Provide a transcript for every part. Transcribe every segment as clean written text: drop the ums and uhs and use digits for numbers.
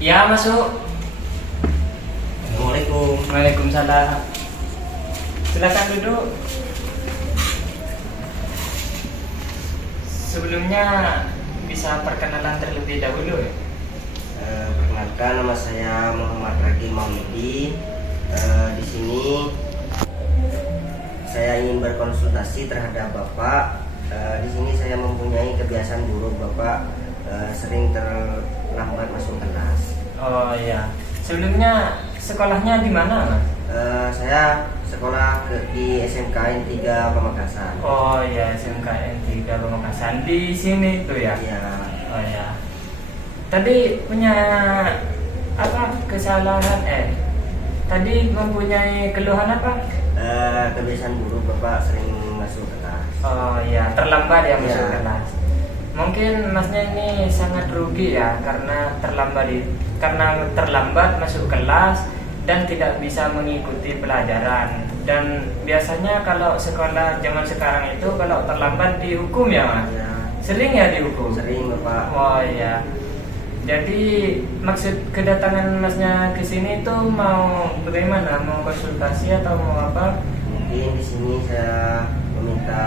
Ya, masuk. Assalamualaikum. Waalaikumsalam. Silakan duduk. Sebelumnya bisa perkenalan terlebih dahulu ya? Perkenalkan, nama saya Muhammad Ragi Maulidi. Di sini saya ingin berkonsultasi terhadap Bapak. Di sini saya mempunyai kebiasaan buruk, Bapak sering terlambat masuk kelas. Oh iya. Sebelumnya sekolahnya di mana, Mas? Saya sekolah di SMKN 3 Pamekasan. Oh iya, SMKN 3 Pamekasan. Di sini tuh ya? Iya. Oh iya. Tadi punya apa kesalahan? Tadi mempunyai keluhan apa? Kebiasaan buruk, Bapak sering masuk kelas. Oh iya, terlambat ya masuk Iya. kelas. Mungkin masnya ini sangat rugi ya karena terlambat masuk kelas dan tidak bisa mengikuti pelajaran. Dan biasanya kalau sekolah zaman sekarang itu kalau terlambat dihukum ya, Mas? Iya. Sering ya dihukum? Sering, Bapak. Oh iya. Jadi maksud kedatangan masnya ke sini itu mau bagaimana? Mau konsultasi atau mau apa? Mungkin di sini saya meminta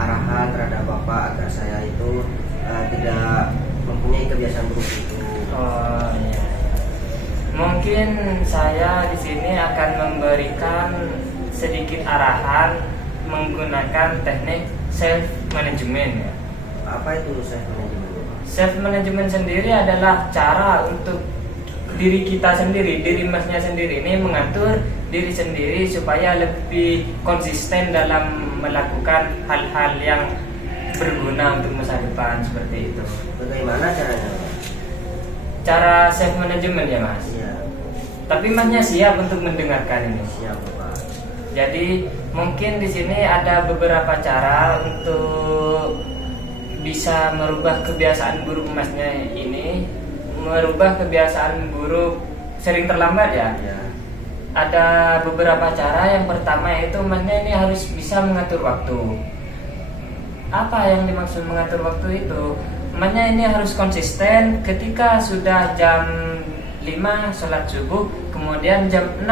arahan terhadap Bapak agar saya itu tidak mempunyai kebiasaan buruk itu. Oh iya. Mungkin saya di sini akan memberikan sedikit arahan menggunakan teknik self management ya. Apa itu self management? Self management sendiri adalah cara untuk diri kita sendiri, diri masnya sendiri ini mengatur diri sendiri supaya lebih konsisten dalam melakukan hal-hal yang berguna untuk masa depan seperti itu. Bagaimana caranya, Pak? Cara self management ya, Mas. Iya, Tapi masnya siap untuk mendengarkan ini. siap, Bapak. Jadi mungkin di sini ada beberapa cara untuk bisa merubah kebiasaan buruk masnya ini, merubah kebiasaan buruk sering terlambat ya. Iya. Ada beberapa cara. Yang pertama yaitu masnya ini harus bisa mengatur waktu. Apa yang dimaksud mengatur waktu itu? Masnya ini harus konsisten ketika sudah jam 5 sholat subuh, kemudian jam 6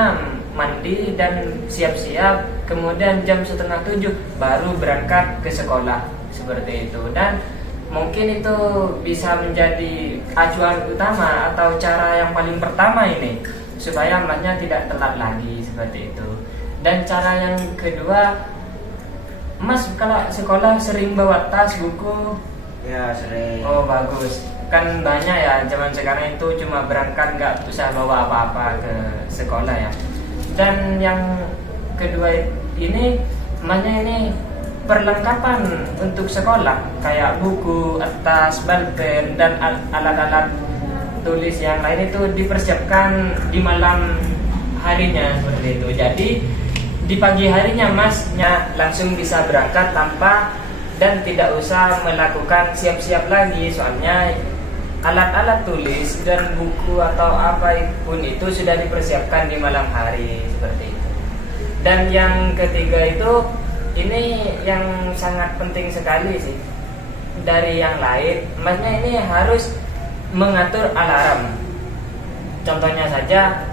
mandi dan siap-siap, kemudian jam setengah 7 baru berangkat ke sekolah seperti itu. Dan mungkin itu bisa menjadi acuan utama atau cara yang paling pertama ini supaya masnya tidak telat lagi seperti itu. Dan cara yang kedua, Mas kalau sekolah sering bawa tas, buku? Ya, sering. Oh bagus. Kan banyak ya zaman sekarang itu cuma berangkat nggak usah bawa apa-apa ke sekolah ya. Dan yang kedua ini, masnya ini perlengkapan untuk sekolah kayak buku, tas, balpen dan alat-alat tulis yang lain itu dipersiapkan di malam harinya seperti itu. Jadi di pagi harinya masnya langsung bisa berangkat tanpa dan tidak usah melakukan siap-siap lagi, soalnya alat-alat tulis dan buku atau apapun itu sudah dipersiapkan di malam hari seperti itu. Dan yang ketiga itu, ini yang sangat penting sekali sih dari yang lain, masnya ini harus mengatur alarm. Contohnya saja,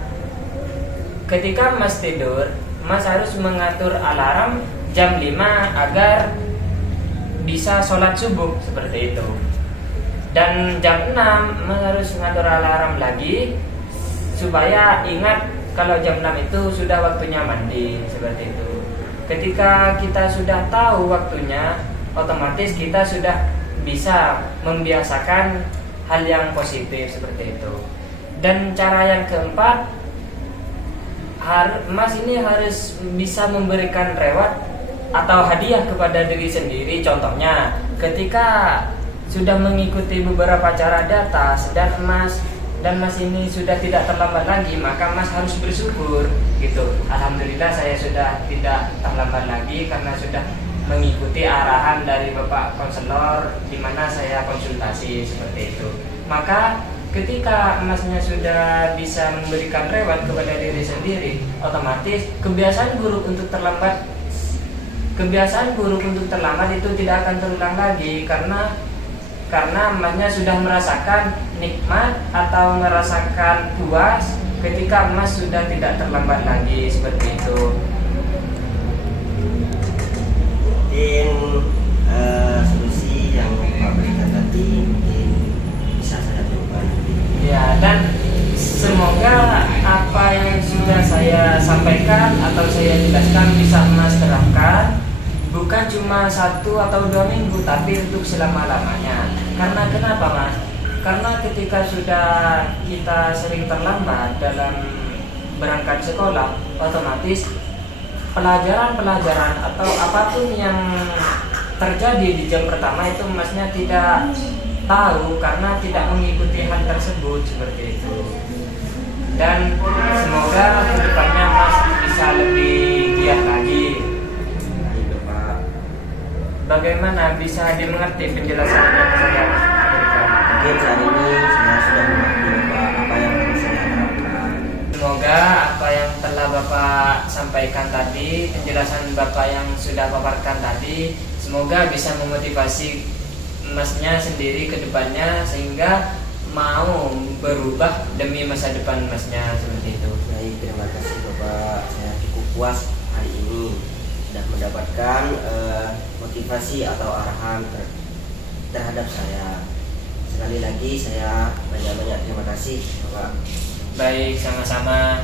ketika mas tidur, mas harus mengatur alarm jam 5 agar bisa sholat subuh seperti itu. Dan jam 6 mas harus mengatur alarm lagi supaya ingat kalau jam 6 itu sudah waktunya mandi seperti itu. Ketika kita sudah tahu waktunya, otomatis kita sudah bisa membiasakan hal yang positif seperti itu. Dan cara yang keempat, mas ini harus bisa memberikan reward atau hadiah kepada diri sendiri. Contohnya, ketika sudah mengikuti beberapa cara di atas dan mas ini sudah tidak terlambat lagi, maka mas harus bersyukur gitu. Alhamdulillah saya sudah tidak terlambat lagi karena sudah mengikuti arahan dari Bapak konselor di mana saya konsultasi seperti itu. Maka ketika masnya sudah bisa memberikan reward kepada diri sendiri, otomatis kebiasaan buruk untuk terlambat itu tidak akan terulang lagi, karena karena Masnya sudah merasakan nikmat atau merasakan puas ketika Mas sudah tidak terlambat lagi seperti itu. Mungkin solusi yang Bapak berikan tadi mungkin bisa saya coba nanti. Ya, dan semoga apa yang sudah saya sampaikan atau saya jelaskan bisa Mas terapkan, bukan cuma 1 atau 2 minggu, tapi untuk selama-lamanya. Karena kenapa Mas? Karena ketika sudah kita sering terlambat dalam berangkat sekolah, otomatis pelajaran-pelajaran atau apapun yang terjadi di jam pertama itu Masnya tidak tahu karena tidak mengikuti hal tersebut seperti itu. Dan semoga kedepannya Mas bisa lebih giat lagi. Baik Bapak. Bagaimana bisa dimengerti penjelasan yang saya berikan? Mungkin saat ini saya sudah mengerti Bapak apa yang harus saya terapkan. Semoga apa yang telah Bapak sampaikan tadi, penjelasan Bapak yang sudah paparkan tadi, semoga bisa memotivasi Masnya sendiri ke depannya sehingga mau berubah demi masa depan Masnya seperti itu. Baik, terima kasih Bapak. Saya cukup puas hari ini sudah mendapatkan motivasi atau arahan terhadap saya. Sekali lagi saya banyak-banyak terima kasih Bapak. Baik, sama-sama.